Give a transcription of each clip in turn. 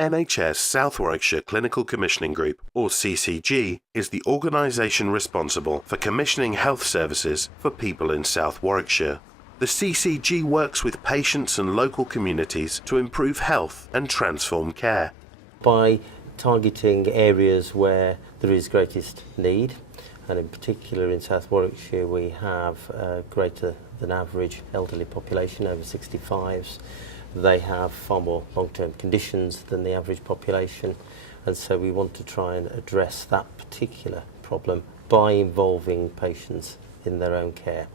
NHS South Warwickshire Clinical Commissioning Group, or CCG, is the organisation responsible for commissioning health services for people in South Warwickshire. The CCG works with patients and local communities to improve health and transform care. By targeting areas where there is greatest need, and in particular in South Warwickshire we have a greater than average elderly population, over 65s. They have far more long-term conditions than the average population, and so we want to try and address that particular problem by involving patients in their own care.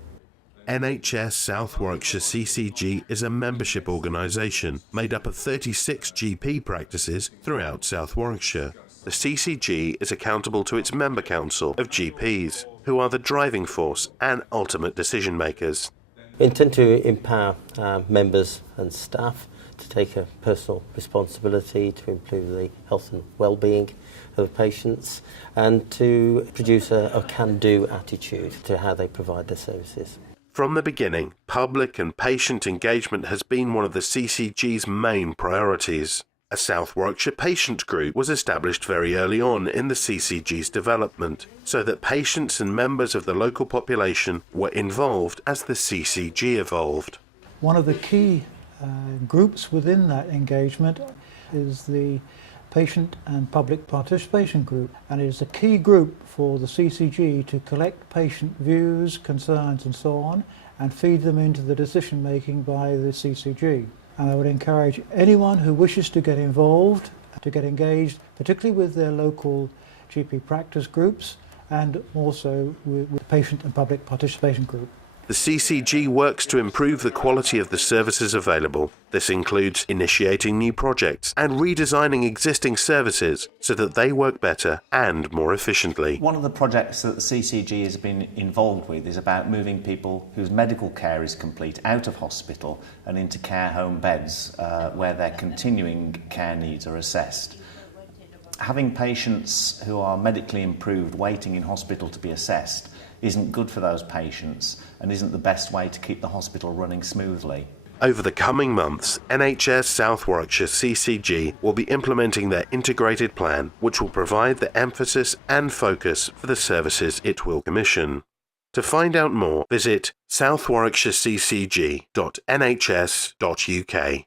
NHS South Warwickshire CCG is a membership organisation made up of 36 GP practices throughout South Warwickshire. The CCG is accountable to its member council of GPs, who are the driving force and ultimate decision makers. We intend to empower our members and staff to take a personal responsibility to improve the health and well-being of patients and to produce a can-do attitude to how they provide their services. From the beginning, public and patient engagement has been one of the CCG's main priorities. A South Warwickshire patient group was established very early on in the CCG's development, so that patients and members of the local population were involved as the CCG evolved. One of the key groups within that engagement is the Patient and Public Participation Group, and it is a key group for the CCG to collect patient views, concerns and so on, and feed them into the decision making by the CCG. And I would encourage anyone who wishes to get involved, to get engaged, particularly with their local GP practice groups and also with the Patient and Public Participation Group. The CCG works to improve the quality of the services available. This includes initiating new projects and redesigning existing services so that they work better and more efficiently. One of the projects that the CCG has been involved with is about moving people whose medical care is complete out of hospital and into care home beds where their continuing care needs are assessed. Having patients who are medically improved waiting in hospital to be assessed isn't good for those patients and isn't the best way to keep the hospital running smoothly. Over the coming months, NHS South Warwickshire CCG will be implementing their integrated plan, which will provide the emphasis and focus for the services it will commission. To find out more, visit southwarwickshireccg.nhs.uk.